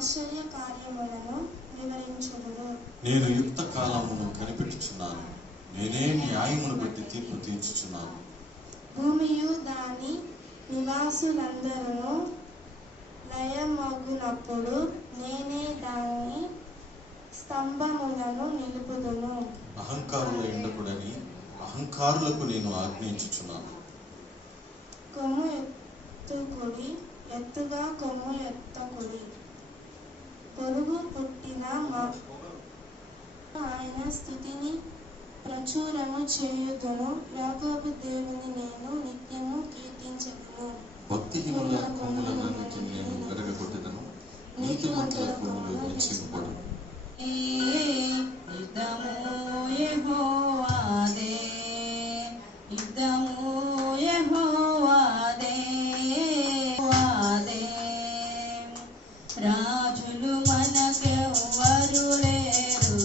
ఆశ్చర్య కార్యములను వివరించుదురు. నేను యుక్త కాలమును కనిపెట్టుచున్నాను, నేనే న్యాయమును బట్టి తీర్పు తీర్చుచున్నాను. భూమియు దాని నివాసులందరూ లయమగునప్పుడు నేనే దాని స్తంభములను నిలుపుదును. అహంకారుల ఎండకుడని అహంకారులకు నేను ఆజ్ఞయించుచున్నాను. కొమ్ము ఎత్తుకుడి, ఎత్తుగా కొమ్ము ఎత్తకుడి. పొరుగు పుట్టిన ఆయన స్థుతిని ప్రచురము చేయుదును. యాకోబు దేవుని నేను నిత్యము కీర్తించెదను. భక్తిహీనుల కొమ్ములన్నిటిని నేను విరగగొట్టెదను, నీతిమంతుల కొమ్ములు హెచ్చింపబడును. రాజులు మనకెవ్వరు లేరు,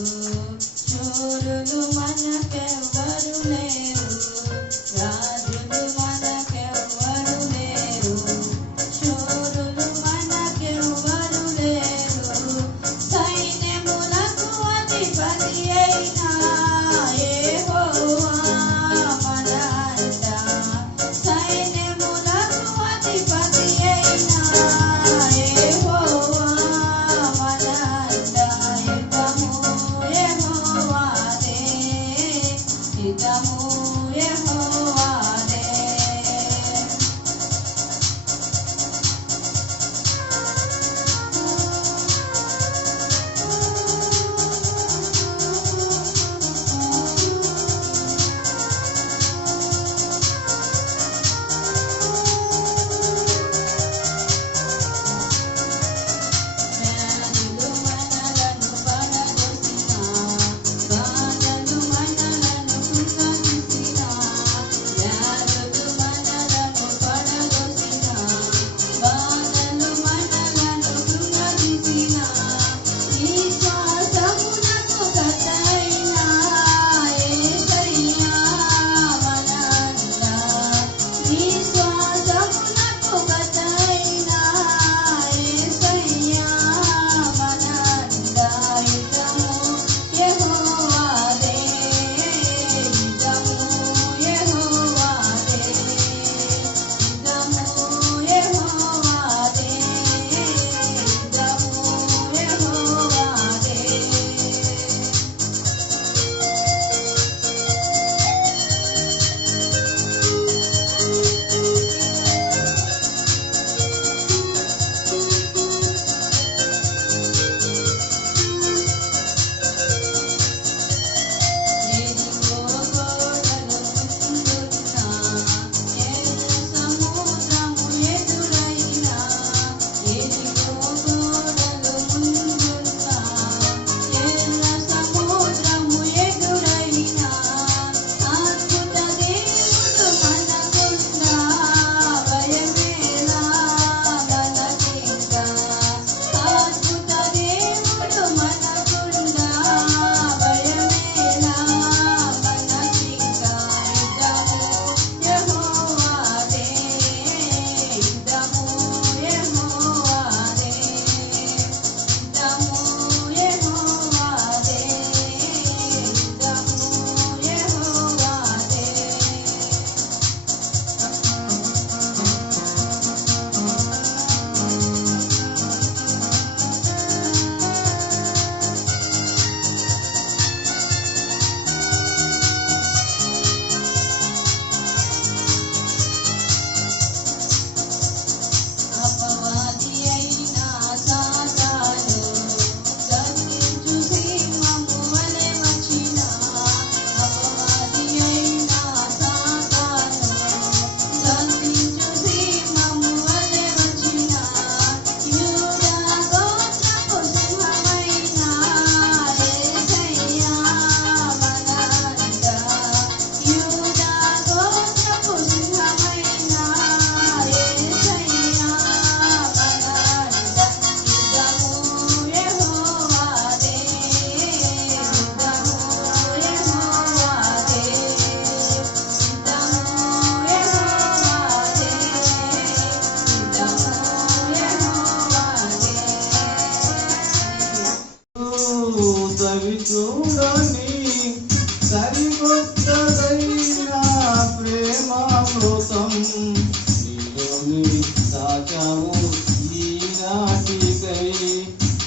శూరులు మనకెవ్వరు లేరు. రాజులు మనకెవ్వరు లేరు, శూరులు మనకెవ్వరు లేరు. సైన్యములకు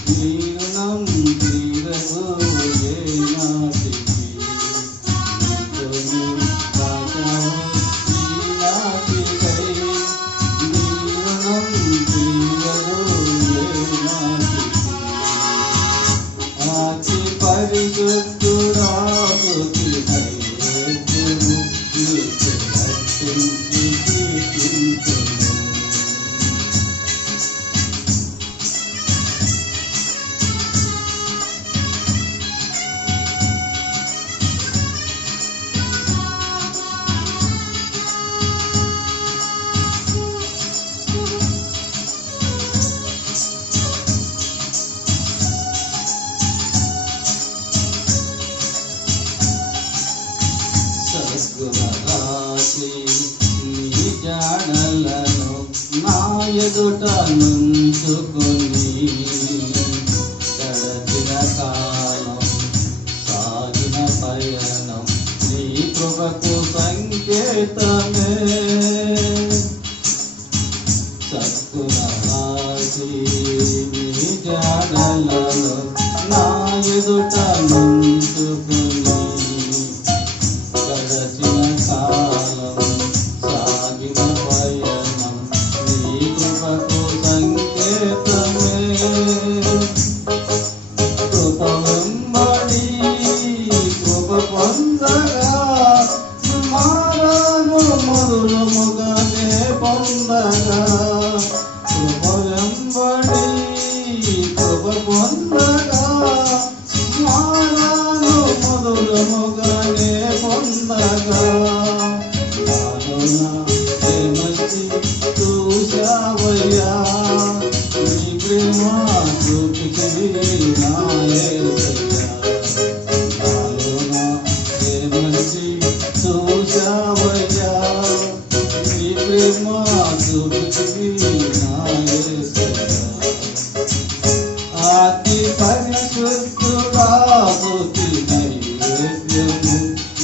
నీ రుణం తీరదు ఏనాటికి. నీతోనే రాశావు ఈనాటికై. నీ రుణం తీరదు ఏనాటికి. ఆచి పరిశుద్ధుడా స్తుతి నైవేద్యము నీకు అర్పించి కీర్తింతును. సద్గుణరాశి నీ జాడలను నా ఎదుట నుంచుకొని గడచిన కాలం సాగిన పయనం నీ కృపకు సంకేతమే. సద్గుణరాశి నీ జాడలను నా ఎదుట నుంచుకొని గడచిన కాలం సాగిన పయనం నీ కృపకు సంకేతమే. కృప వెంబడి కృప పొందగా మారాను మధురముగానే పొందగా. కృప వెంబడి కృప పొందగా మారాను మధురముగానే పొందగా. నాలోన ప్రేమచి చూశావయ్యా నీ ప్రేమ చూపితివి నా యేసయ్యా. నాలోన ప్రేమచి చూశావయ్యా నీ ప్రేమ చూపితివి నా యేసయ్యా. అతి పరిశుద్ధుడా స్తుతి నైవేద్యము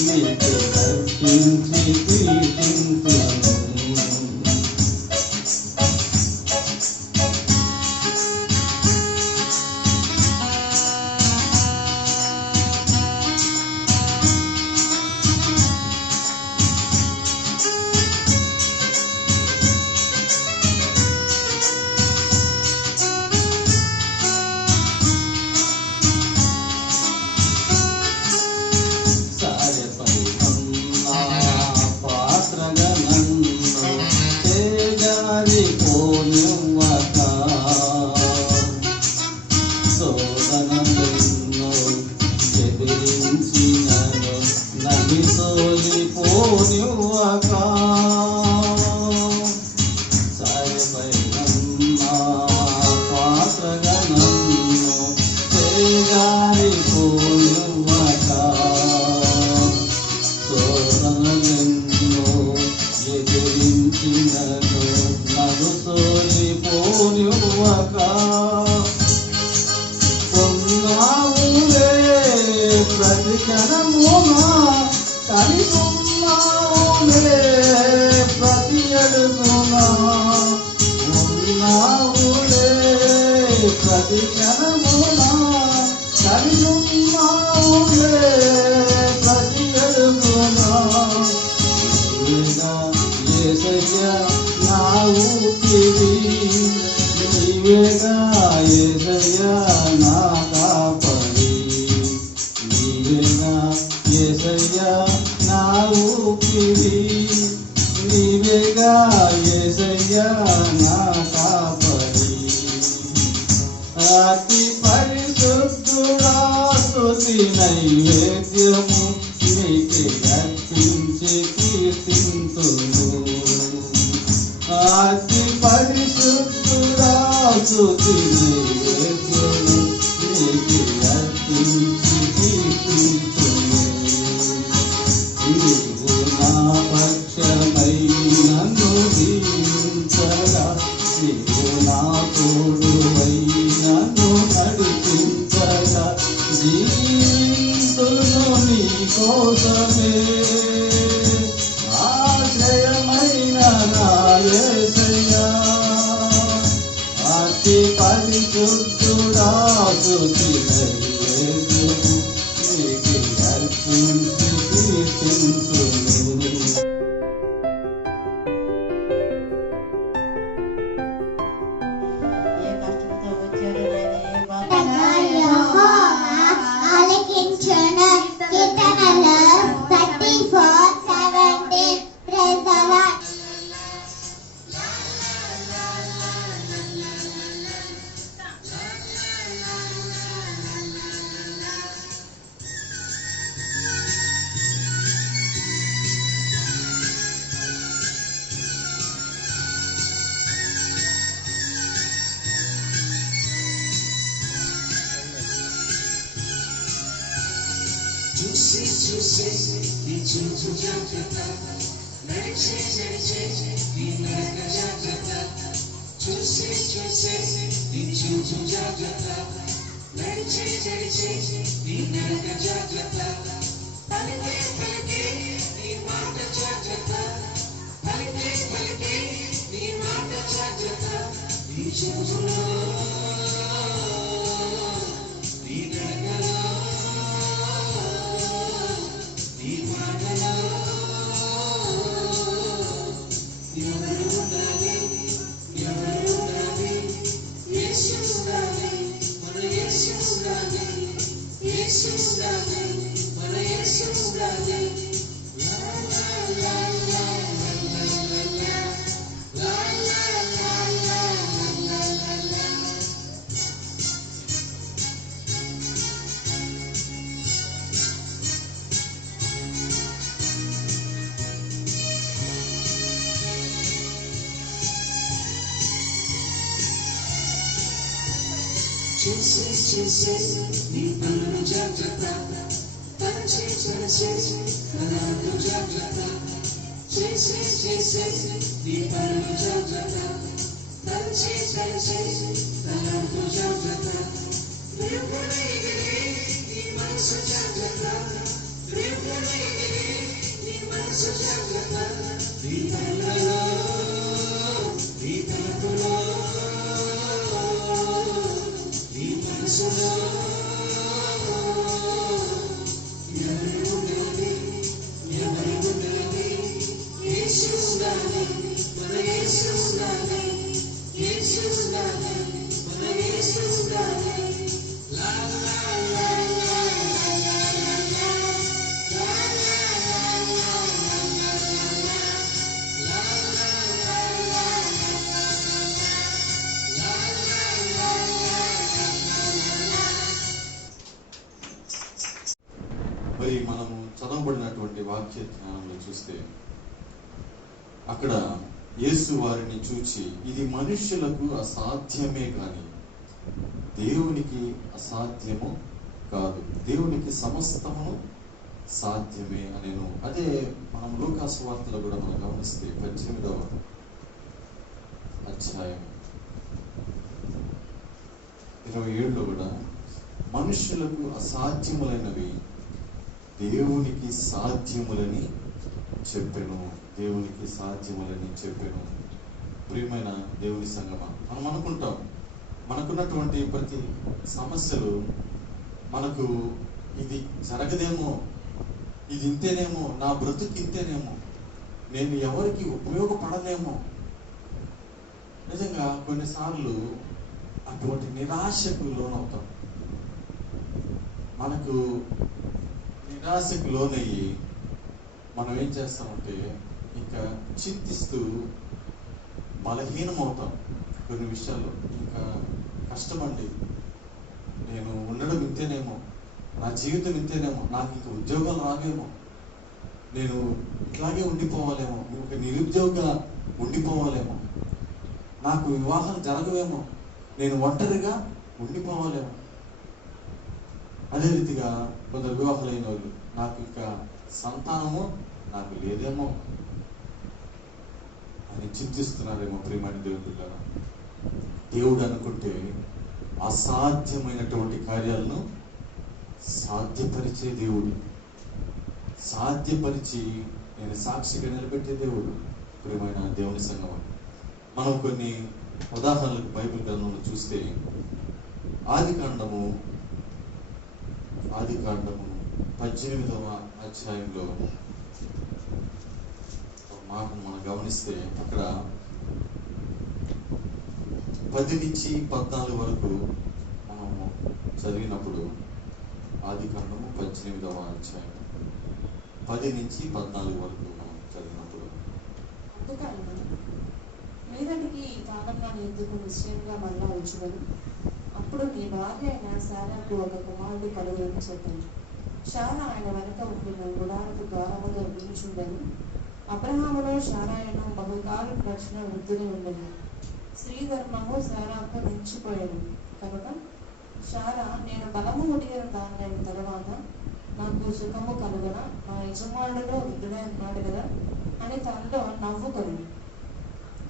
నీకు అర్పించి కీర్తింతును. పాత్రగా నన్ను చేజారిపోనివ్వక. శోధనలెన్నో ఎదిరించినను నన్ను తోలిపోనివ్వక. సరిపైనన్నా పాత్రగా నన్ను చేజారిపోనివ్వక. శోధనలెన్నో ఎదిరించినను నన్ను తోలిపోనివ్వక. ఉన్నావులే ప్రతి క్షణమున కలిసున్నావులే ప్రతి అడుగున. ఉన్నావులే ప్రతి క్షణమున కలిసున్నావులే ప్రతి అడుగున. నీవేగా యేసయ్యా నా ఊపిరి. నీవేగా యేసయ్యా నా కాపరి. నీవేగా యేసయ్యా నా ఊపిరి. నీవేగా యేసయ్యా నా కాపరి. అతి పరిశుద్ధుడా స్తుతి నైవేద్యము నీకే అర్పించి కీర్తింతును. అతి పరిశుద్ధుడా స్తుతి నైవేద్యము నీకే అర్పించి కీర్తింతును. నీవు నా పక్షమై నన్ను దీవించగా. నీవు నా తోడువై నన్ను నడిపించగా. జీవింతును నీ కోసమే. ఆశ్రయమైన నా యేసయ్యా. అతి పరిశుద్ధుడా స్తుతి నైవేద్యము నీకే అర్పించి కీర్తింతును. ఏ కష్టంతో వచ్చారు నాయన, ఏ బాధ యెహోవా ఆలకించును. కీర్తనలు 34:17. Praise the Lord. మరి మనము చదవబడినటువంటి వాక్య జ్ఞానంలో చూస్తే అక్కడ యేసు వారిని చూచి ఇది మనుష్యులకు అసాధ్యమే కానీ దేవునికి అసాధ్యము కాదు, దేవునికి సమస్తమును సాధ్యమే అనేను. అదే మనం లూకాసు వార్తలో కూడా మనం గమనిస్తే 18వ అధ్యాయం 27లో కూడా మనుష్యులకు అసాధ్యములైనవి దేవునికి సాధ్యములని చెప్పెను, దేవునికి సాధ్యములని చెప్పెను. ప్రియమైన దేవుని సంగమా, మనం అనుకుంటాం మనకున్నటువంటి ప్రతి సమస్యలు మనకు ఇది జరగదేమో, ఇది ఇంతేనేమో, నా బ్రతుకు ఇంతేనేమో, నేను ఎవరికి ఉపయోగపడలేమో. నిజంగా కొన్నిసార్లు అటువంటి నిరాశకు లోనవుతాం. మనకు నిరాశకు లోనయ్యి మనం ఏం చేస్తామంటే ఇంకా చింతిస్తూ బలహీనం అవుతాం. కొన్ని విషయాల్లో ఇంకా కష్టమండి, నేను ఉండడం ఇంతేనేమో, నా జీవితం ఇంతేనేమో, నాకు ఇంక ఉద్యోగాలు రావేమో, నేను ఇట్లాగే ఉండిపోవాలేమో, ఒక నిరుద్యోగ ఉండిపోవాలేమో, నాకు వివాహం జరగవేమో, నేను ఒంటరిగా ఉండిపోవాలేమో. అదే రీతిగా కొందరు వివాహాలైన వాళ్ళు నాకు ఇంకా సంతానము నాకు లేదేమో అని చింతిస్తున్నారేమో. ప్రియమైన దేవుని పిల్లరా, దేవుడు అనుకుంటే అసాధ్యమైనటువంటి కార్యాలను సాధ్యపరిచే దేవుడు, సాధ్యపరిచి నేను సాక్షిగా నిలబెట్టే దేవుడు. ప్రియమైన దేవుని సంగమం, మనం కొన్ని ఉదాహరణలకు బైబిల్ గ్రంథంలో చూస్తే ఆదికాండము 18వ అధ్యాయంలో ఒక మాట మనం గమనిస్తే అక్కడ 10 నుంచి 14 వరకు మనము చదివినప్పుడు, ఆదికాండము 18వ అధ్యాయం 10 నుంచి 14 వరకు మనం చదివినప్పుడు, మీదటికి ఈ కాలంలో నీ ఎందుకు నిశ్చయంగా మళ్ళా వచ్చువను. అప్పుడు నీ భార్య అయిన శారాకు ఒక కుమారుడు కలుగునని చెప్పాను. శారా ఆయన వెనక ఉండిన గుడారపు ద్వారములో నిలుచుండెను. అబ్రహాములో శారాయను బహుకాలం రచన వృద్ధులు ఉండేది. స్త్రీ ధర్మము శారాకు నిలిచిపోయాను కనుక శారా, నేను బలము ఉడిగిన దాని తర్వాత నాకు సుఖము కలుగున, నా యజమానుడు వృద్ధుడే అన్నాడు కదా అని తనలో నవ్వుకొని,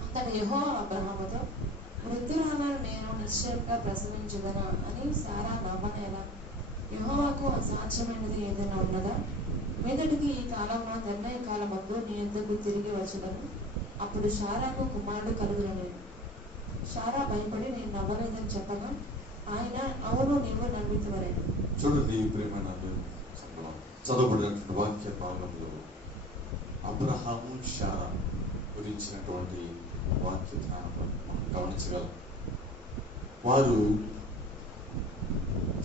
అంతటి యెహోవా అబ్రహాముతో, వృద్ధురాలను నేను నిశ్చయంగా ప్రసవించుదనా అని శారా నవ్వనేలా? యెహోవాకు అసాధ్యమైనది ఏదైనా ఉన్నదా? మీదటికి ఈ కాలంలో నిర్ణయ కాలమందు నీ యొద్దకు తిరిగి వచ్చుదను. అప్పుడు శారాకు కుమారుడు కలుగునని. శారా భయపడి, నేను నవ్వలేదని చెప్పగా ఆయన, అవును నీవు నవ్వితువరేను. చూడండి ప్రియమైన చదవబడినటువంటి వాక్య భాగంలో అబ్రహాము శారా గురించినటువంటి వాక్య ధ్యానం మనం గమనించగలం. వారు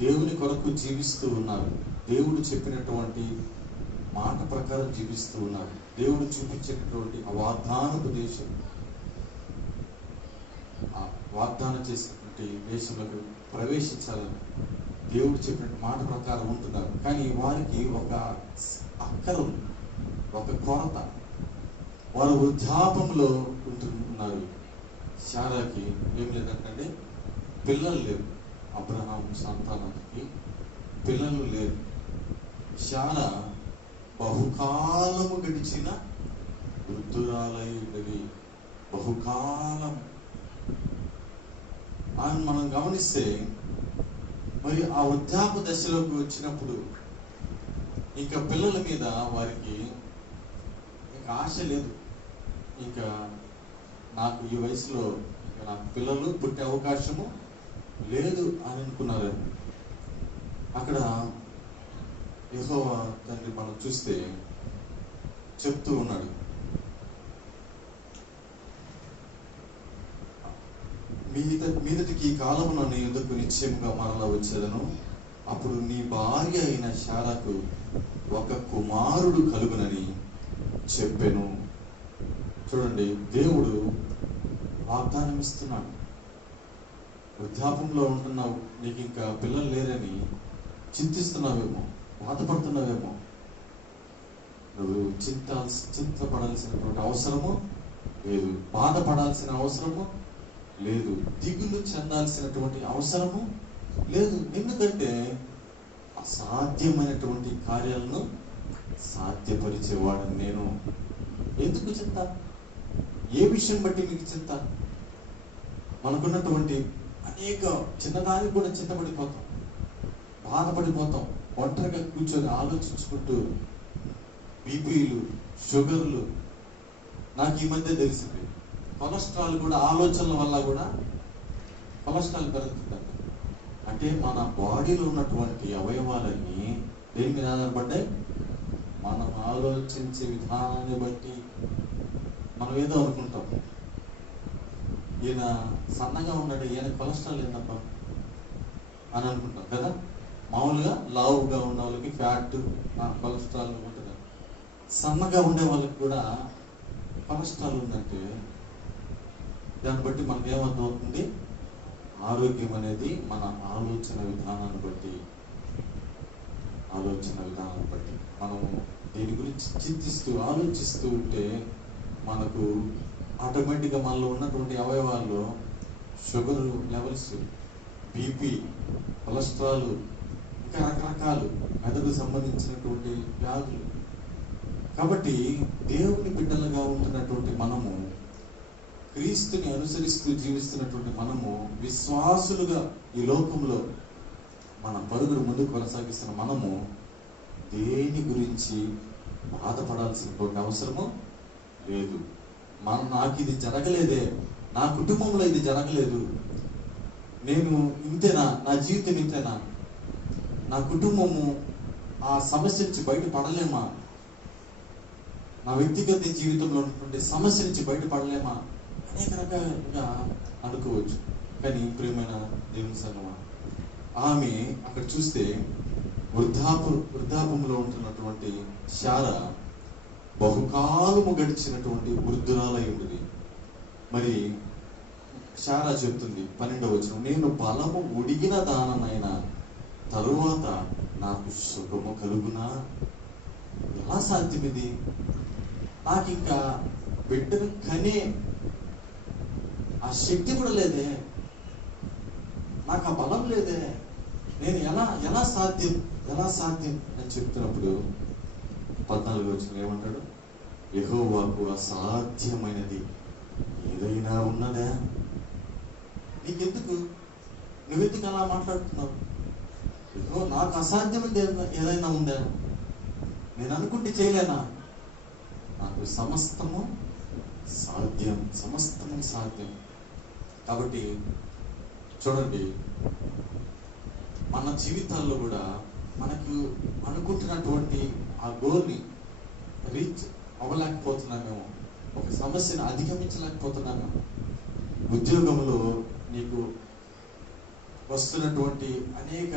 దేవుని కొరకు జీవిస్తూ ఉన్నారు. దేవుడు చెప్పినటువంటి మాట ప్రకారం జీవిస్తూ ఉన్నారు. దేవుడు చూపించినటువంటి ఆ వాగ్దానపు దేశం, ఆ వాగ్దానం చేసినటువంటి దేశంలోకి ప్రవేశించాలని దేవుడు చెప్పిన మాట ప్రకారం ఉంటున్నారు. కానీ వారికి ఒక అక్కర ఉంది, ఒక కొరత. వారు వృద్ధాపంలో ఉంటున్నారు. శారాకి ఏం లేదంటే పిల్లలు లేరు. అబ్రహాం సంతానానికి పిల్లలు లేరు. శారా బహుకాలము గడిచిన వృద్ధురాలై ఉండేది. బహుకాలం అని మనం గమనిస్తే, మరి ఆ వృద్ధాప దశలోకి వచ్చినప్పుడు ఇంకా పిల్లల మీద వారికి ఇంకా ఆశ లేదు. ఇంకా నాకు ఈ వయసులో ఇంకా నాకు పిల్లలు పుట్టే అవకాశము లేదు అని అనుకున్నారు. అక్కడ యెహోవా తండ్రి మనం చూస్తే చెప్తూ ఉన్నాడు, మీదటికి ఈ కాలమున నీ యొద్దకు నిశ్చయముగా మరలా వచ్చేదను. అప్పుడు నీ భార్య అయిన శారాకు ఒక కుమారుడు కలుగునని చెప్పెను. చూడండి, దేవుడు వాగ్దానం ఇస్తున్నాడు. వృద్ధాపంలో ఉంటున్నావు, నీకు ఇంకా పిల్లలు లేరని చింతిస్తున్నావేమో, బాధపడుతున్నావేమో. నువ్వు చింతపడాల్సినటువంటి అవసరము లేదు, బాధపడాల్సిన అవసరము లేదు, దిగులు చెందాల్సినటువంటి అవసరము లేదు. ఎందుకంటే అసాధ్యమైనటువంటి కార్యాలను సాధ్యపరిచేవాడు నేను. ఎందుకు చింత? ఏ విషయం బట్టి మీకు చింత? మనకున్నటువంటి అనేక చిన్నదానికి కూడా చింతపడిపోతాం, బాధపడిపోతాం. ఒంటరిగా కూర్చొని ఆలోచించుకుంటూ బీపీలు, షుగర్లు. నాకు ఈ మధ్య తెలిసింది, కొలెస్ట్రాల్ కూడా ఆలోచనల వల్ల కూడా కొలెస్ట్రాల్ పెరుగుతుందంట. అంటే మన బాడీలో ఉన్నటువంటి అవయవాలన్నీ దేని మీద ఆధారపడ్డాయి? మనం ఆలోచించే విధానాన్ని బట్టి. మనం ఏదో అనుకుంటాం, ఈయన సన్నగా ఉన్నాడు, ఈయన కొలెస్ట్రాల్ ఏందప్ప అని అనుకుంటాం కదా. మామూలుగా లావుగా ఉన్న వాళ్ళకి ఫ్యాట్, కొలెస్ట్రాల్ ఉంటుంది. సన్నగా ఉండే వాళ్ళకి కూడా కొలెస్ట్రాల్ ఉందంటే దాన్ని బట్టి మనకు ఏమర్థం అవుతుంది? ఆరోగ్యం అనేది మన ఆలోచన విధానాన్ని బట్టి మనము దీని గురించి చింతిస్తూ ఆలోచిస్తూ ఉంటే మనకు ఆటోమేటిక్గా మనలో ఉన్నటువంటి అవయవాల్లో షుగర్ లెవెల్స్, బీపీ, కొలెస్ట్రాల్, ఇంకా రకరకాలు మెదడుకు సంబంధించినటువంటి వ్యాధులు. కాబట్టి దేవుని బిడ్డలుగా ఉంటున్నటువంటి మనము, క్రీస్తుని అనుసరిస్తూ జీవిస్తున్నటువంటి మనము, విశ్వాసులుగా ఈ లోకంలో మన పరుగును ముందుకు కొనసాగిస్తున్న మనము దేని గురించి బాధపడాల్సినటువంటి అవసరము లేదు. నాకు ఇది జరగలేదే, నా కుటుంబంలో ఇది జరగలేదు, నేను ఇంతేనా, నా జీవితం ఇంతేనా, నా కుటుంబము ఆ సమస్య నుంచి బయటపడలేమా, నా వ్యక్తిగత జీవితంలో ఉన్నటువంటి సమస్య నుంచి బయటపడలేమా అనేక రకాలుగా అనుకోవచ్చు. కానీ ప్రియమైన దేవుని సంగమా, ఆమె అక్కడ చూస్తే వృద్ధాపంలో ఉంటున్నటువంటి శారా బహుకాలము గడిచినటువంటి వృద్ధురాలై ఉంది. మరి శారా చెప్తుంది 12వ వచనం, నేను బలము ఉడిగిన దాననైన తరువాత నాకు సుఖము కలుగునా? ఎలా సాధ్యం ఇది? నాకు ఇంకా బిడ్డను కనే ఆ శక్తి కూడా లేదే, నాకు ఆ బలం లేదే, నేను ఎలా సాధ్యం అని చెప్తున్నప్పుడు 14వ వచనం ఏమంటాడు? యెహోవాకు అసాధ్యమైనది ఏదైనా ఉన్నదా? నీకెందుకు, నువ్వెందుకు అలా మాట్లాడుతున్నావు? నాకు అసాధ్యమైనది ఏదైనా ఉందా? నేను అనుకుంటే చేయలేనా? నాకు సమస్తము సాధ్యం. కాబట్టి చూడండి, మన జీవితాల్లో కూడా మనకు అనుకుంటున్నటువంటి ఆ గోల్ని రీచ్ అవ్వలేకపోతున్నామేమో, ఒక సమస్యను అధిగమించలేకపోతున్నామేమో. ఉద్యోగంలో నీకు వస్తున్నటువంటి అనేక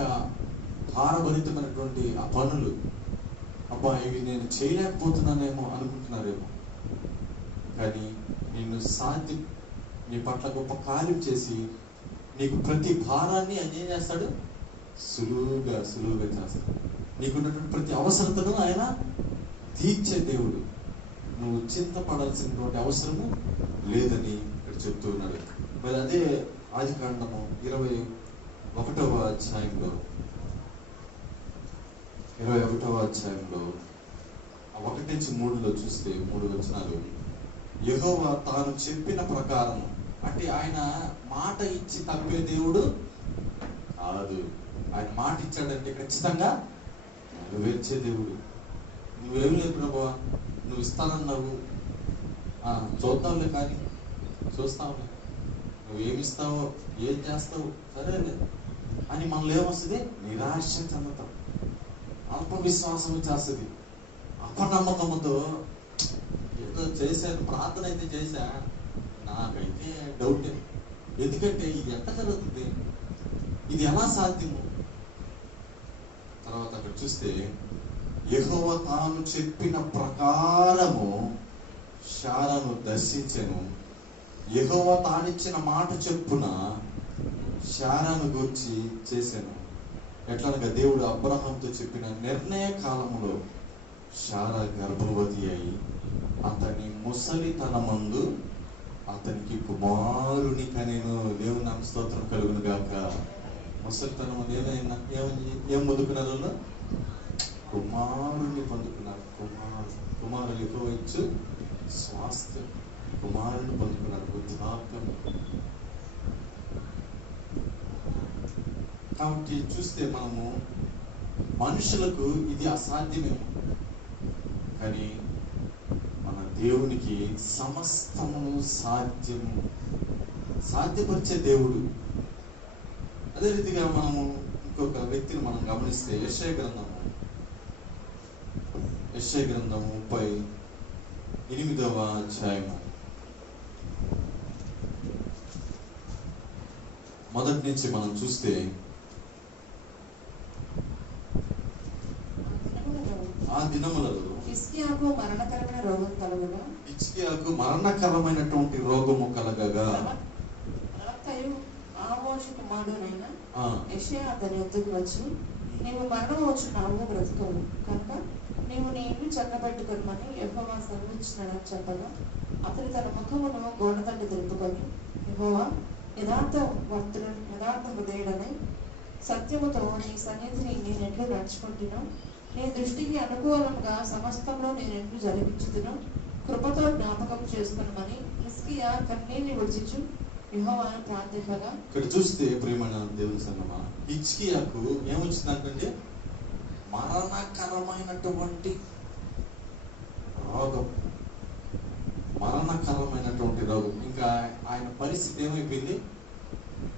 భారభరితమైనటువంటి ఆ పనులు, అబ్బా ఇవి నేను చేయలేకపోతున్నానేమో అనుకుంటున్నారేమో. కానీ నేను నీ పట్ల గొప్ప కార్యం చేసి నీకు ప్రతి భారాన్ని ఆయన ఏం చేస్తాడు? సులువుగా చేస్తాడు. నీకున్నటువంటి ప్రతి అవసరతను ఆయన తీర్చే దేవుడు. నువ్వు చింతపడాల్సినటువంటి అవసరము లేదని ఇక్కడ చెప్తూ ఉన్నాడు. మరి అదే ఆదికాండము 21వ అధ్యాయంలో 1-3 చూస్తే 3 వచనాలు, యెహోవా తాను చెప్పిన ప్రకారం, అంటే ఆయన మాట ఇచ్చి తప్పే దేవుడు కాదు. ఆయన మాట ఇచ్చాడంటే ఖచ్చితంగా నెరవేర్చే దేవుడు. నువ్వేం లేదు ప్రభువా, నువ్వు ఇస్తానన్నావు, చూద్దాంలే, కానీ చూస్తావులే, నువ్వేమిస్తావో ఏం చేస్తావు సరేలే అని మనలో ఏమొస్తుంది? నిరాశ చెందుతాం, అల్పవిశ్వాసం చేస్తుంది, అపనమ్మకంతో ఏదో చేశాను, ప్రార్థన అయితే చేశా, నాకైతే డౌటే, ఎందుకంటే ఇది ఎంత జరుగుతుంది, ఇది ఎలా సాధ్యము? తర్వాత అక్కడ చూస్తే యెహోవా తాను చెప్పిన ప్రకారము శారాను దర్శించెను. యెహోవా తానిచ్చిన మాట చెప్పున శారాను గూర్చి చేశాను. ఎట్లనగా దేవుడు అబ్రహాంతో చెప్పిన నిర్ణయ కాలంలో శారా గర్భవతి అయి అతని ముసలితనమందు అతనికి కుమారుని కనెను. దేవుని నామ స్తోత్రం కలుగును గాక. ముసలితనం ఏం పొందుకున్నారు? కుమారుని పొందుకున్నారు. కుమారులు ఎక్కువ ఇచ్చు స్వాస్థ్యం, కుమారుని పొందుకున్నారు. వృద్ధాప్యం. కాబట్టి చూస్తే మనము మనుషులకు ఇది అసాధ్యమేమో, కానీ మన దేవునికి సమస్తము సాధ్యపరిచే దేవుడు. అదే రీతిగా మనము ఇంకొక వ్యక్తిని మనం గమనిస్తే యెషయా గ్రంథము 38వ అధ్యాయము 1 నుంచి మనం చూస్తే, ఆ దినములలో హిజ్కియాకు మరణకరమైన రోగం కలుగగా, హిజ్కియాకు మరణకరమైనటువంటి రోగము కలగగా, ప్రవక్తయు ఆమోజు కుమారుడైన యెషయా అతని వద్దకు వచ్చి, నీవు మరణం వచ్చున్నావు, బ్రతుకవు కనుక నీవు నీ ఇల్లు చక్కబెట్టుకొనమని యెహోవా సెలవిచ్చినాడని చెప్పగా, అతడు తన ముఖమును గోడ తట్టు తెలుపుకొని, యెహోవా యథార్థ హృదయుడని సత్యముతో నీ సన్నిధిని నేనెట్లు నడుచుకుంటున్నా, నీ దృష్టికి అనుకూలంగా సమస్తంలో నేనెట్లు జరిగించుతున్నా, కృపతో జ్ఞాపకం చేసుకున్నామని హిజ్కియా కన్నీళ్లు విడిచిచు యెహోవాను ప్రార్థించగా. ఇక్కడ చూస్తే ప్రియమైన దేవుని సంగమా, హిజ్కియాకు ఏమొచ్చిందంటే మరణకరమైనటువంటి రోగం. ఇంకా ఆయన పరిస్థితి ఏమైపోయింది?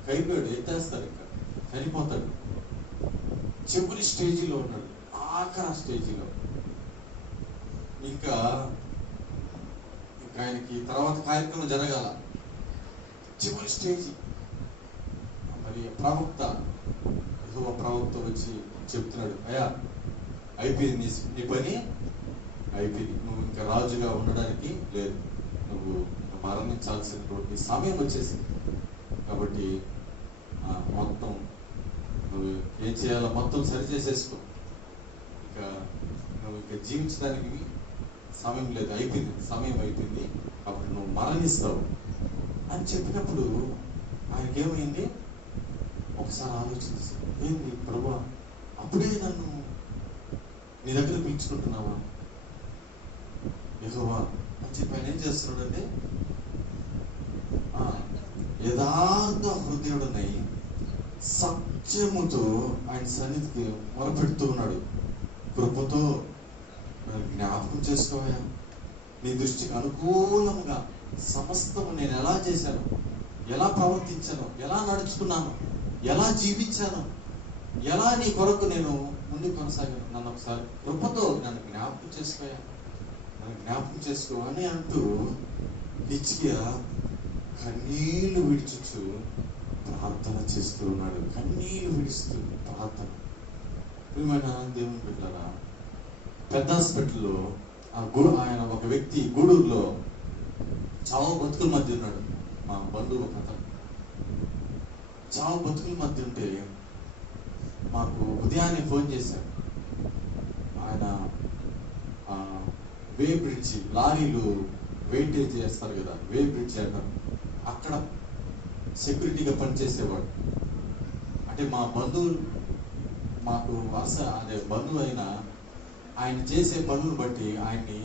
కైపోయాడు, ఎత్తేస్తారు, ఇంకా చనిపోతాడు. చివరి స్టేజీలో ఉన్నాడు, ఆఖరి స్టేజీలో. ఇంకా ఆయనకి తర్వాత కార్యక్రమం జరగాల, చివరి స్టేజీ. మరి ప్రవక్త, యెహోవా ప్రవక్త వచ్చి చెప్తున్నాడు, అయ్యా అయిపోయింది, నీ పని అయిపోయింది, నువ్వు ఇంకా రాజుగా ఉండడానికి లేదు, నువ్వు మరణించాల్సినటువంటి సమయం వచ్చేసింది. కాబట్టి మొత్తం నువ్వు ఏం చేయాలో మొత్తం సరి చేసేసుకో, ఇంకా నువ్వు ఇంకా జీవించడానికి సమయం లేదు, అయిపోయింది, సమయం అయిపోయింది, అప్పుడు నువ్వు మరణిస్తావు అని చెప్పినప్పుడు ఆయనకి ఏమైంది? ఒకసారి ఆలోచించాడు, ఏంది ప్రభువా, అప్పుడే నన్ను నీ దగ్గర పిలుచుకుంటున్నావా యెహోవా అని చెప్పి ఆయన ఏం చేస్తున్నాడంటే యథార్థ హృదయుడనై సత్యముతో ఆయన సన్నిధికి మొరపెడుతూ ఉన్నాడు. కృపతో జ్ఞాపకం చేసుకోవా, నీ దృష్టికి అనుకూలంగా సమస్తము నేను ఎలా చేశాను, ఎలా ప్రవర్తించాను, ఎలా నడుచుకున్నాను, ఎలా జీవించాను, ఎలా నీ కొరకు నేను ముందుకు కొనసాగాను, నన్ను ఒకసారి కృపతో నన్ను జ్ఞాపకం చేసుకోయా, నన్ను జ్ఞాపకం చేసుకో అని అంటూ హిజ్కియా కన్నీళ్లు విడుచుచు ప్రార్థన చేస్తూ ఉన్నాడు. కన్నీళ్లు విడుస్తూ ప్రార్థన. ప్రియమైన దేవుని బిడ్డలారా, పెద్ద హాస్పిటల్లో ఆయన ఒక వ్యక్తి గూడూరులో చావు బతుకుల మధ్య ఉన్నాడు. మా బంధువు ఒక అతను చావు బతుకుల మధ్య ఉంటే మాకు ఉదయాన్నే ఫోన్ చేశారు. ఆయన వే బ్రిడ్జి, లారీలు వెయిటేజ్ చేస్తారు కదా, వే బ్రిడ్జి అంటారు, అక్కడ సెక్యూరిటీగా పనిచేసేవాడు. అంటే మా బంధువు, మాకు వరుస అదే బంధువు అయినా ఆయన చేసే పనులు బట్టి ఆయన్ని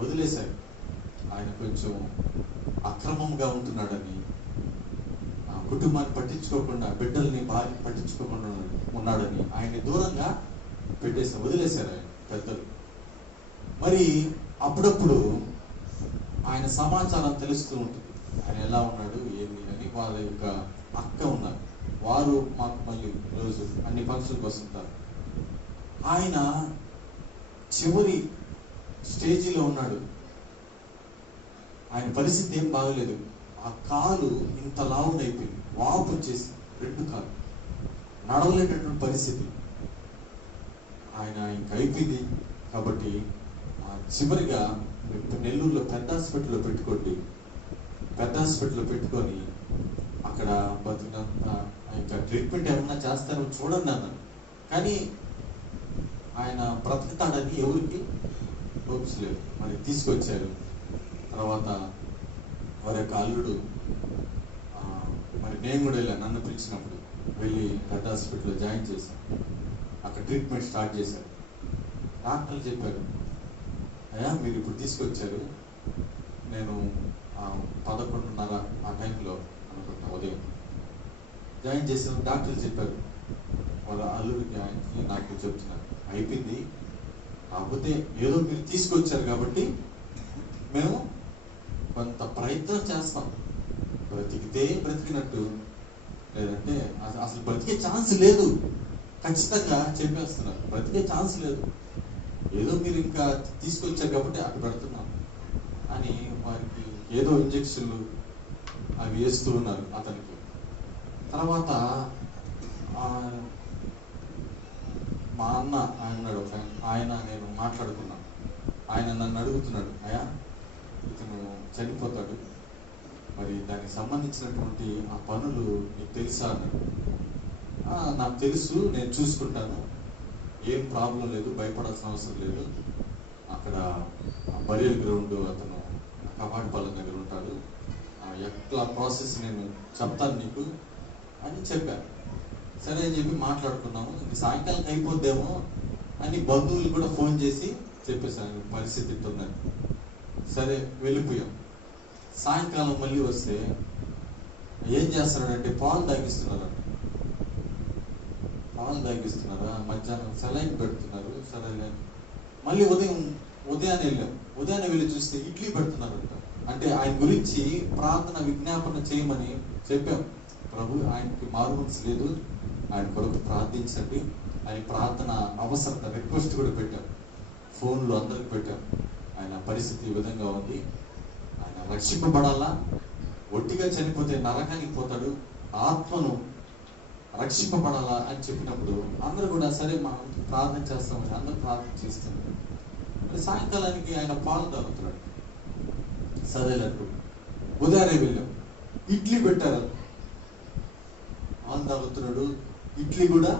వదిలేశారు. ఆయన కొంచెం అక్రమంగా ఉంటున్నాడని, కుటుంబాన్ని పట్టించుకోకుండా, బిడ్డల్ని భార్య పట్టించుకోకుండా ఉన్నాడని ఆయన్ని దూరంగా వదిలేశారు ఆయన పెద్దలు. మరి అప్పుడప్పుడు ఆయన సమాచారం తెలుస్తూ ఉంటుంది, ఆయన ఎలా ఉన్నాడు ఏంది అని. వాళ్ళ యొక్క అక్క ఉన్నారు, వారు మాకు మళ్ళీ రోజు అన్ని ఫంక్షన్కి వస్తుంటారు. ఆయన చివరి స్టేజీలో ఉన్నాడు. ఆయన పరిస్థితి ఏం బాగలేదు. ఆ కాలు ఇంత లావునైపోయింది, వాపు వచ్చేసి రెండు కాలు, నడవలేనటువంటి పరిస్థితి. ఆయన ఇంకా అయిపోయింది. కాబట్టి చివరిగా నెల్లూరులో పెద్ద హాస్పిటల్లో పెట్టుకోండి, పెద్ద హాస్పిటల్లో పెట్టుకొని అక్కడ బతికినంత ఇంకా ట్రీట్మెంట్ ఏమన్నా చేస్తారో చూడండి అన్నాను. కానీ ఆయన బ్రతుకుతాడని ఎవరికి హోప్స్ లేవు. మరి తీసుకొచ్చారు. తర్వాత వారి యొక్క అల్లుడు, మరి నేను కూడా వెళ్ళాను, నన్ను పిలిచినప్పుడు వెళ్ళి పెద్ద హాస్పిటల్లో జాయిన్ చేశాను. అక్కడ ట్రీట్మెంట్ స్టార్ట్ చేశారు. డాక్టర్లు చెప్పారు, అయ్యా మీరు ఇప్పుడు తీసుకొచ్చారు, నేను 11:30 ఆ టైంలో అనుకుంటా ఉదయం జాయిన్ చేసిన డాక్టర్లు చెప్పారు, వాళ్ళ అల్లుడికి ఆయనకి నాకు చెప్తున్నారు, అయిపోయింది, కాకపోతే ఏదో మీరు తీసుకొచ్చారు కాబట్టి మేము కొంత ప్రయత్నం చేస్తాం, బ్రతికితే బ్రతికినట్టు, లేదంటే అసలు బ్రతికే ఛాన్స్ లేదు, ఖచ్చితంగా చెప్పేస్తున్నారు, బ్రతికే ఛాన్స్ లేదు, ఏదో మీరు ఇంకా తీసుకొచ్చారు కాబట్టి అక్కడ పెడుతున్నాం అని వారికి ఏదో ఇంజక్షన్లు అవి వేస్తూ ఉన్నారు అతనికి. తర్వాత మా అన్న అన్నాడు, ఆయన నేను మాట్లాడుకున్నాను. ఆయన నన్ను అడుగుతున్నాడు, అయ్యా ఇతను చనిపోతాడు, మరి దానికి సంబంధించినటువంటి ఆ పనులు నీకు తెలుసా అన్నాడు. నాకు తెలుసు, నేను చూసుకుంటాను, ఏం ప్రాబ్లం లేదు, భయపడాల్సిన అవసరం లేదు, అక్కడ బరియల్ గ్రౌండ్ అతను కవాడిపాలెం దగ్గర ఉంటాడు, ఎట్లా ప్రాసెస్ నేను చెప్తాను నీకు అని చెప్పాను. సరే అని చెప్పి మాట్లాడుకున్నాము. ఇంక సాయంకాలం అయిపోద్దేమో అని బంధువులు కూడా ఫోన్ చేసి చెప్పేశాను పరిస్థితి ఇట్టుందని. సరే వెళ్ళిపోయాం. సాయంకాలం మళ్ళీ వస్తే ఏం చేస్తున్నాడంటే పాలు తాగిస్తున్నారంట. పాలు తాగిస్తున్నారా, మధ్యాహ్నం సెలైన్ పెడుతున్నారు, సెలైన్. మళ్ళీ ఉదయాన్నే వెళ్ళాం. ఉదయాన్నే వెళ్ళి చూస్తే ఇడ్లీ పెడుతున్నారంట. అంటే ఆయన గురించి ప్రార్థన విజ్ఞాపన చేయమని చెప్పాం. ప్రభు ఆయనకి మారు మనసు లేదు, ఆయన కొరకు ప్రార్థించండి అని ప్రార్థన అవసరత రిక్వెస్ట్ కూడా పెట్టాం, ఫోన్లో అందరికి పెట్టాం. ఆయన పరిస్థితి ఈ విధంగా ఉంది, ఆయన రక్షింపబడాలా, ఒట్టిగా చనిపోతే నరకానికి పోతాడు, ఆత్మను రక్షింపబడాలా అని చెప్పినప్పుడు అందరూ కూడా సరే మనం ప్రార్థన చేస్తామని అందరూ ప్రార్థన చేస్తున్నారు. మరి సాయంకాలానికి ఆయన పాలు తాగుతున్నాడు, సరేలకు ఉదయాన్నే వెళ్ళాం, ఇడ్లీ పెట్టారు, పాలు తాగుతున్నాడు, ఇడ్లీ కూడా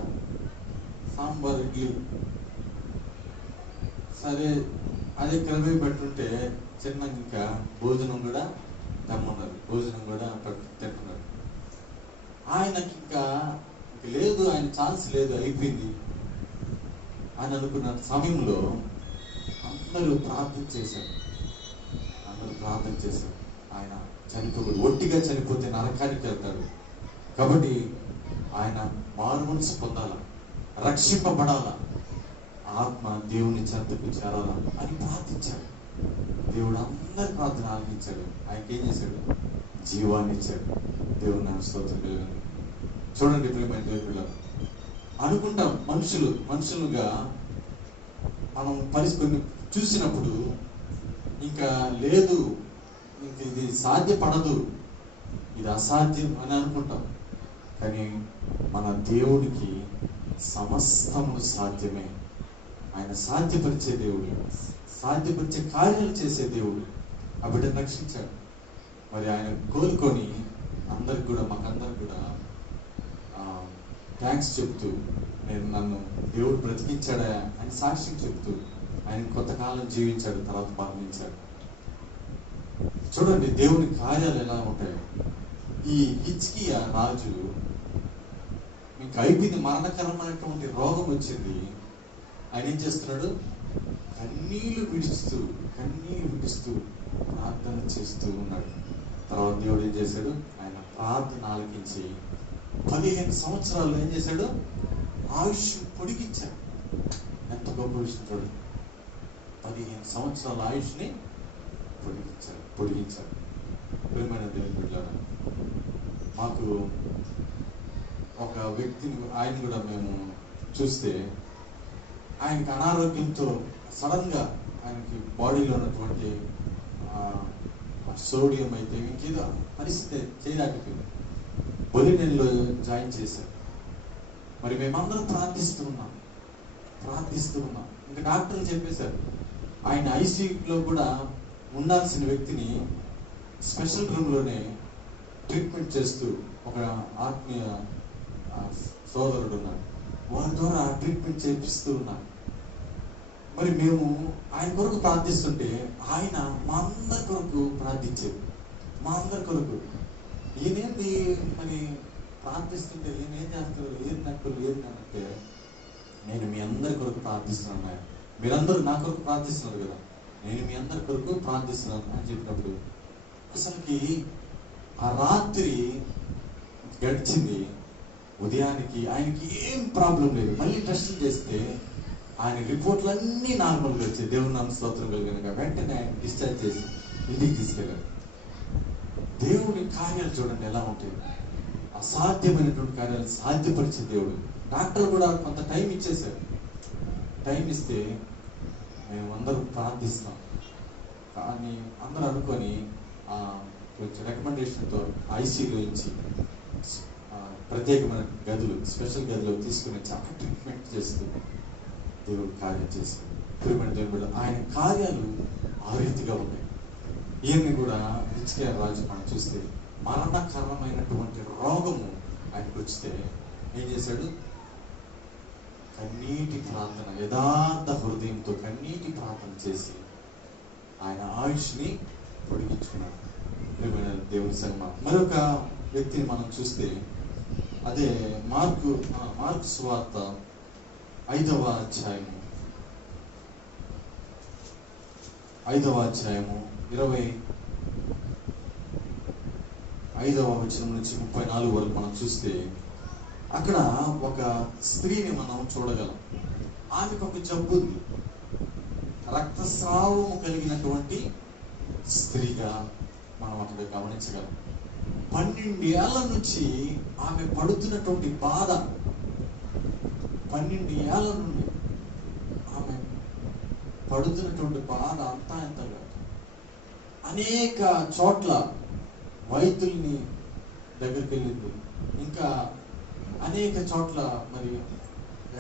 సాంబార్ ఇడ్లీ. సరే అదే క్రమే పెట్టుంటే చిన్న ఇంకా భోజనం కూడా తెమ్మన్నారు, భోజనం కూడా తింటున్నారు. ఆయనకి ఇంకా లేదు, ఆయన ఛాన్స్ లేదు, అయిపోయింది అని అనుకున్న సమయంలో అందరూ ప్రార్థన చేశారు. ఆయన చనిపోకూడదు, ఒట్టిగా చనిపోతే నరకానికి వెళ్తాడు కాబట్టి ఆయన మారు మనసు పొందాల, రక్షింపబడాల, ఆత్మ దేవుని చెంతకు చేరాలా అని ప్రార్థించాడు. దేవుడు అందరి ప్రార్థన ఆలకించాడు. ఆయనకి ఏం చేశాడు? జీవాన్ని ఇచ్చాడు. దేవుని నామ స్తోత్రం కలుగును. చూడండి ప్రియమైన దేవుని పిల్లలు, అనుకుంటాం మనుషులుగా మనం కొన్ని చూసినప్పుడు ఇంకా లేదు, ఇంక ఇది సాధ్యపడదు, ఇది అసాధ్యం అని అనుకుంటాం. కానీ మన దేవుడికి సమస్తము సాధ్యమే. ఆయన సాధ్యపరిచే దేవుడు, సాధ్యపరిచే కార్యాలు చేసే దేవుడు. ఆ బిడ్డను రక్షించాడు. మరి ఆయన కోలుకొని అందరికి కూడా, మాకందరికి కూడా థ్యాంక్స్ చెప్తూ, నన్ను దేవుడు బ్రతికించాడా అని సాక్ష్యం చెప్తూ ఆయన కొంతకాలం జీవించాడు, తర్వాత మరణించాడు. చూడండి దేవుని కార్యాలు ఎలా ఉంటాయో. ఈ హిజ్కియా రాజు ఇంకా అయిపోయింది, మరణకరమైనటువంటి రోగం వచ్చింది. ఆయన ఏం చేస్తున్నాడు? కన్నీళ్లు విడుస్తూ ప్రార్థన చేస్తూ ఉన్నాడు. తర్వాత దేవుడు ఏం చేశాడు? ఆయన ప్రార్థన ఆలకించి 15 సంవత్సరాలు ఏం చేశాడు? ఆయుష్ పొడిగించాడు. ఎంత గొప్ప విషయం చూడండి. 15 సంవత్సరాల ఆయుష్ని పొడిగించాడు. ప్రియమైన దేవుని బిడ్డలారా, మాకు ఒక వ్యక్తిని, ఆయన కూడా మేము చూస్తే ఆయనకి అనారోగ్యంతో సడన్ గా ఆయనకి బాడీలో ఉన్నటువంటి సోడియం అయితే ఇంకేదో పరిస్థితి చేయలేకపోయింది, బొలినెల్లో జాయిన్ చేశారు. మరి మేమందరం ప్రార్థిస్తూ ఉన్నాం. ఇంకా డాక్టర్లు చెప్పేశారు ఆయన ఐసీయూలో కూడా ఉండాల్సిన వ్యక్తిని స్పెషల్ రూమ్లోనే ట్రీట్మెంట్ చేస్తూ ఒక ఆత్మీయ సోదరుడు ఉన్నాడు, వారి ద్వారా ట్రీట్మెంట్ చేపిస్తూ ఉన్నారు. మరి మేము ఆయన కొరకు ప్రార్థిస్తుంటే ఆయన మా అందరి కొరకు ప్రార్థించేది. మా అందరి కొరకు ఈయనేంది మరి ప్రార్థిస్తుంటే ఈయన ఏం చేస్తారు, ఏది నక్కులు ఏది అంటే, నేను మీ అందరి కొరకు ప్రార్థిస్తున్నాను ఆయన, మీరందరూ నా కొరకు ప్రార్థిస్తున్నారు కదా, నేను మీ అందరి కొరకు ప్రార్థిస్తున్నాను అని చెప్పినప్పుడు అసలుకి ఆ రాత్రి గడిచింది. ఉదయానికి ఆయనకి ఏం ప్రాబ్లం లేదు. మళ్ళీ టెస్టులు చేస్తే ఆయన రిపోర్ట్లు అన్నీ నార్మల్గా వచ్చాయి. దేవుని నామ స్తోత్రం కలిగిన వెంటనే ఆయన డిశ్చార్జ్ చేసి ఇంటికి తీసుకెళ్ళారు. దేవుని కార్యాలు చూడండి ఎలా ఉంటాయి. అసాధ్యమైనటువంటి కార్యాలు సాధ్యపరిచే దేవుడు. డాక్టర్లు కూడా కొంత టైం ఇచ్చేశారు. టైం ఇస్తే మేము అందరం ప్రార్థిస్తున్నాం. కానీ అందరూ అనుకొని కొంచెం రికమెండేషన్తో ఐసీయూలో నుంచి ప్రత్యేకమైన గదులు, స్పెషల్ గదిలో తీసుకుని చాలా ట్రీట్మెంట్ చేస్తూ దేవుడు కార్యం చేశాడు. ప్రియమైన దేవుడు, ఆయన కార్యాలు ఆ రీతిగా ఉన్నాయి. ఈయన్ని కూడా హిజ్కియా రాజు మనం చూస్తే మరణకరమైనటువంటి రోగము ఆయనకు వస్తే ఏం చేశాడు? కన్నీటి ప్రార్థన, యథార్థ హృదయంతో కన్నీటి ప్రార్థన చేసి ఆయన ఆయుష్ని పొడిగించుకున్నాడు. ప్రియమైన దేవుని సంగమా, మరొక వ్యక్తిని మనం చూస్తే అదే మార్కు సువార్త 5వ అధ్యాయము 25వ వచనం నుంచి 34 వరకు మనం చూస్తే అక్కడ ఒక స్త్రీని మనం చూడగలం. ఆమెకు ఒక జబ్బు ఉంది, రక్తస్రావము కలిగినటువంటి స్త్రీగా మనం అక్కడ గమనించగలం. 12 ఏళ్ల నుంచి ఆమె పడుతున్నటువంటి బాధ, 12 ఏళ్ల నుండి ఆమె పడుతున్నటువంటి బాధ అంతా ఎంత కాదు. అనేక చోట్ల వైద్యుల్ని దగ్గరికి వెళ్ళింది, ఇంకా అనేక చోట్ల మరి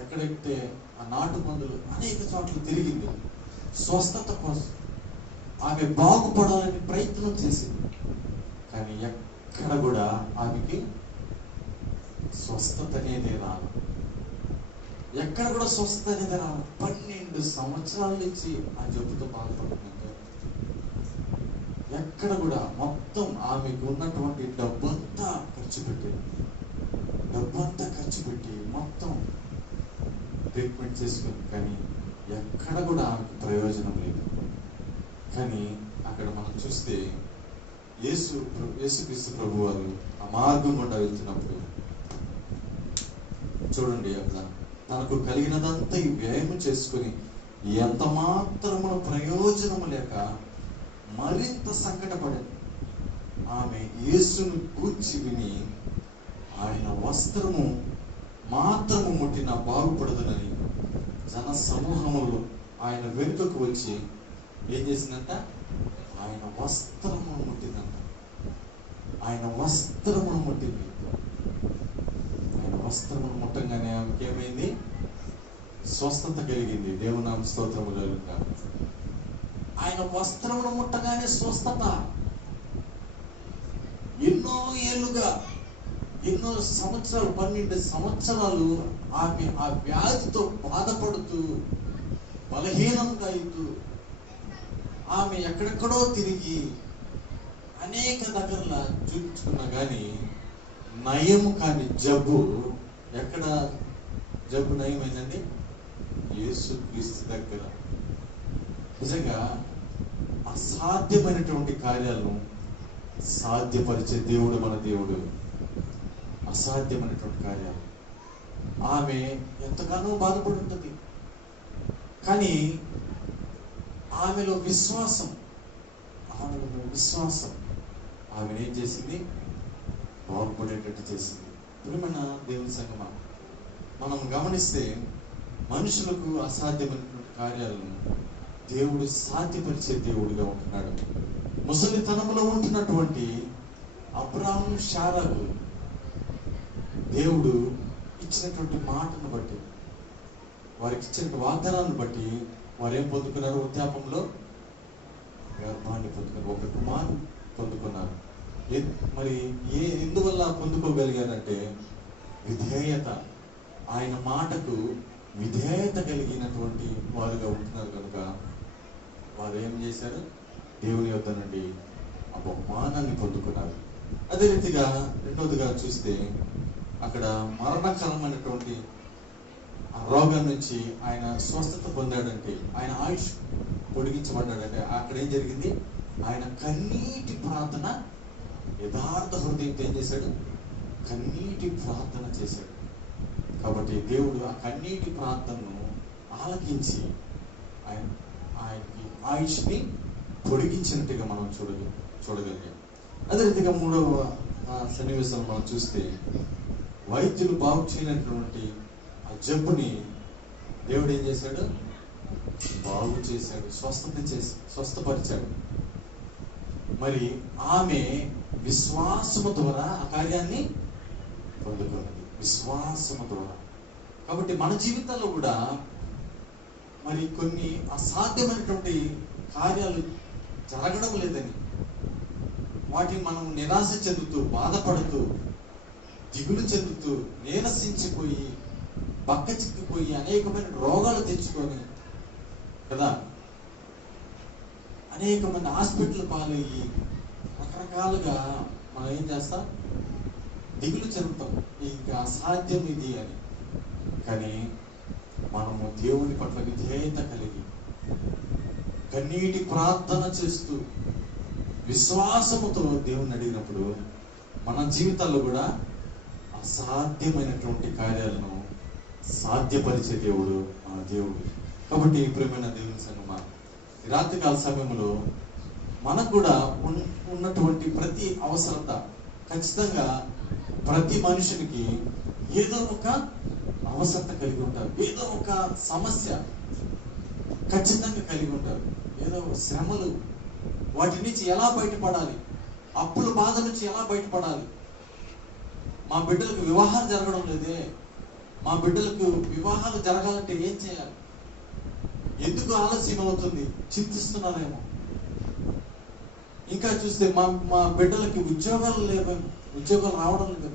ఎక్కడైతే ఆ నాటు మందులు అనేక చోట్ల తిరిగింది స్వస్థత కోసం. ఆమె బాగుపడాలని ప్రయత్నం చేసింది, కానీ ఎక్కడ కూడా ఆమెకి స్వస్థత అనేది రాదు. ఎక్కడ కూడా స్వస్థత అనేది రాదు. 12 సంవత్సరాల నుంచి ఆ జబ్బుతో బాధపడుతుందంటే ఎక్కడ కూడా మొత్తం ఆమెకు ఉన్నటువంటి డబ్బంతా ఖర్చు పెట్టి మొత్తం ట్రీట్మెంట్ చేసుకుంది, కానీ ఎక్కడ కూడా ఆమెకు ప్రయోజనం లేదు. కానీ అక్కడ మనం చూస్తే యేసుక్రీస్తు ప్రభు వారు ఆ మార్గం గుండా వెళ్తున్నప్పుడు చూడండి, అక్కడ తనకు కలిగినదంతా ఈ వ్యయము చేసుకుని ఎంత మాత్రము ప్రయోజనము లేక మరింత సంకటపడింది. ఆమె యేసును గూర్చి విని ఆయన వస్త్రము మాత్రము ముట్టిన బాగుపడదునని జన సమూహములు ఆయన వెనుకకు వచ్చి ఏం చేసిందంట? ఆయన వస్త్రము ముట్టిందంట. ఆయన వస్త్రమును ముట్టింది. ఆయన వస్త్రమును ముట్టంగానే ఆమెకి ఏమైంది? స్వస్థత కలిగింది. దేవునామ స్తోత్రము కలుగుగా. ఆయన వస్త్రమును ముట్టగానే స్వస్థత. ఎన్నో ఏళ్ళుగా, ఎన్నో సంవత్సరాలు, 12 సంవత్సరాలు ఆమె ఆ వ్యాధితో బాధపడుతూ బలహీనంగా అవుతూ ఆమె ఎక్కడెక్కడో తిరిగి అనేక దగ్గరలా చూపించుకున్నా కానీ నయం కాని జబ్బు. ఎక్కడ జబ్బు నయమైందండి? యేసుక్రీస్తు దగ్గర. నిజంగా అసాధ్యమైనటువంటి కార్యాలను సాధ్యపరిచే దేవుడు మన దేవుడు. అసాధ్యమైనటువంటి కార్యాలు. ఆమె ఎంతగానో బాధపడి ఉంటుంది, కానీ ఆమెలో విశ్వాసం ఆమెను ఏం చేసింది? బాగుపడేటట్టు చేసింది. ప్రియమైన దేవుని సంగమా, మనం గమనిస్తే మనుషులకు అసాధ్యమైనటువంటి కార్యాలను దేవుడు సాధ్యపరిచే దేవుడిగా ఉంటున్నాడు. ముసలితనంలో ఉంటున్నటువంటి అబ్రాహాము, శారాకు దేవుడు ఇచ్చినటువంటి మాటను బట్టి, వారికి ఇచ్చిన వాగ్దానాన్ని బట్టి వారు ఏం పొందుకున్నారు? వృద్ధాపంలో గర్భాన్ని పొందుకున్నారు, ఒక కుమారుని పొందుకున్నారు. మరి ఎందువల్ల పొందుకోగలిగారంటే విధేయత. ఆయన మాటకు విధేయత కలిగినటువంటి వారుగా ఉంటున్నారు కనుక వారు ఏం చేశారు? దేవుని యొద్ద నుండి ఆ బహుమానాన్ని పొందుకున్నారు. అదే రీతిగా రెండవదిగా చూస్తే అక్కడ మరణకరమైనటువంటి ఆ రోగం నుంచి ఆయన స్వస్థత పొందాడంటే, ఆయన ఆయుష్ పొడిగించబడ్డాడంటే అక్కడ ఏం జరిగింది? ఆయన కన్నీటి ప్రార్థన, యథార్థ హృదయంతో ఏం చేశాడు? కన్నీటి ప్రార్థన చేశాడు. కాబట్టి దేవుడు ఆ కన్నీటి ప్రార్థనను ఆలకించి ఆయనకి ఆయుష్ని పొడిగించినట్టుగా మనం చూడగలిగాం. అదే రీతిగా మూడవ సన్నివేశం మనం చూస్తే వైద్యులు బాగు చేయనటువంటి ఆ జబ్బుని దేవుడు ఏం చేశాడు? బాగు చేశాడు, స్వస్థపరిచాడు. మరి ఆమె విశ్వాసము ద్వారా ఆ కార్యాన్ని పొందుకున్నది. విశ్వాసము ద్వారా. కాబట్టి మన జీవితాల్లో కూడా మరి కొన్ని అసాధ్యమైనటువంటి కార్యాలు జరగడం లేదని వాటిని మనం నిరాశ చెందుతూ, బాధపడుతూ, దిగులు చెందుతూ, నీరసించిపోయి, పక్క చిక్కిపోయి అనేకమైన రోగాలు తెచ్చుకొని కదా, అనేక మంది హాస్పిటల్ పాలయ్యి రకరకాలుగా మనం ఏం చేస్తాం? దిగులు చెందుతాం, ఇంకా అసాధ్యం ఇది అని. కానీ మనము దేవుని పట్ల విధేయత కలిగి కన్నీటి ప్రార్థన చేస్తూ విశ్వాసముతో దేవుని అడిగినప్పుడు మన జీవితాల్లో కూడా అసాధ్యమైనటువంటి కార్యాలను సాధ్యపరిచే దేవుడు మన దేవుడు. కాబట్టి ప్రియమైన దేవుని సంగమా, రాత్రికాల సమయంలో మనకు కూడా ఉన్నటువంటి ప్రతి అవసరత, ఖచ్చితంగా ప్రతి మనుషునికి ఏదో ఒక అవసరత కలిగి ఉంటారు, ఏదో ఒక సమస్య ఖచ్చితంగా కలిగి ఉంటారు, ఏదో శ్రమలు. వాటి నుంచి ఎలా బయటపడాలి, అప్పుల బాధ నుంచి ఎలా బయటపడాలి, మా బిడ్డలకు వివాహాలు జరగడం లేదే, మా బిడ్డలకు వివాహాలు జరగాలంటే ఏం చేయాలి, ఎందుకు ఆలస్యం అవుతుంది, చింతిస్తున్నారేమో. ఇంకా చూస్తే మా బిడ్డలకి ఉద్యోగాలు లేవేమో, ఉద్యోగాలు రావడం లేదు,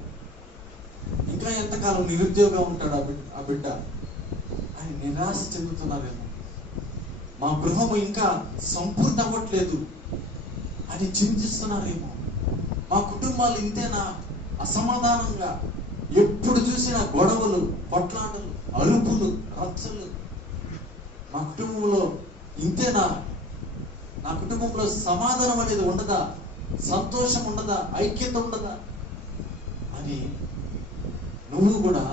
ఇంకా ఎంతకాలం నిరుద్యోగం ఉంటాడు ఆ బిడ్డ అని నిరాశ చెందుతున్నారేమో. మా గృహము ఇంకా సంపూర్ణ అవ్వట్లేదు అని చింతిస్తున్నారేమో. మా కుటుంబాలు ఇంతేనా, అసమాధానంగా, ఎప్పుడు చూసినా గొడవలు, కొట్లాటలు, అరుపులు, రచ్చలు. మా కుటుంబంలో ఇంతేనా, నా కుటుంబంలో సమాధానం అనేది ఉండదా, సంతోషం ఉండదా, ఐక్యత ఉండదా అని నువ్వు కూడా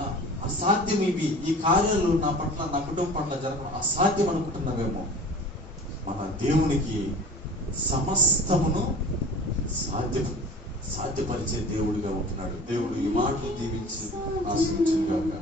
అసాధ్యం, ఈ కార్యాలు నా పట్ల, నా కుటుంబం పట్ల జరగడం అసాధ్యం అనుకుంటున్నావేమో. మన దేవునికి సమస్తమును సాధ్యపరిచే దేవుడిగా ఉంటున్నాడు. దేవుడు ఈ మాటలు దీవించి ఆశీర్వదించుగాక.